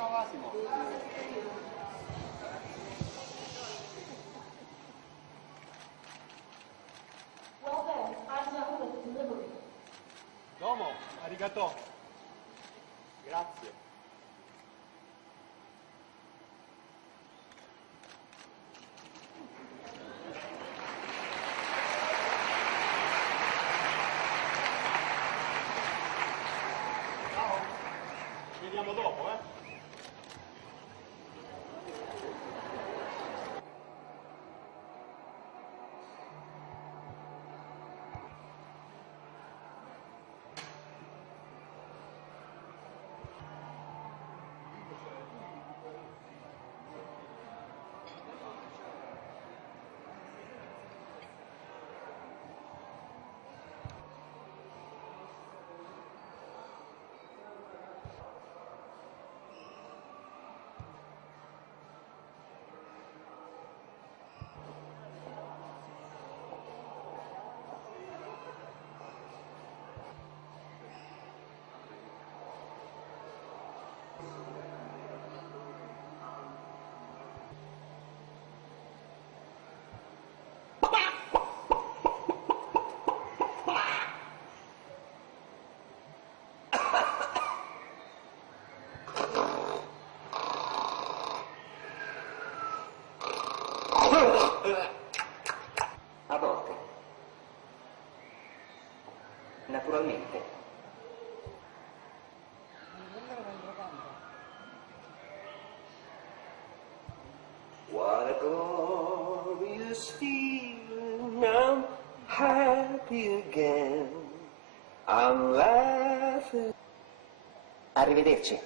Ciao Asimo. Well then, I'm done with the delivery. Domo, arigato. Grazie. Ciao. Ci vediamo dopo, eh? A volte. Naturalmente. What a glorious feeling, I'm happy again, I'm laughing. Arrivederci.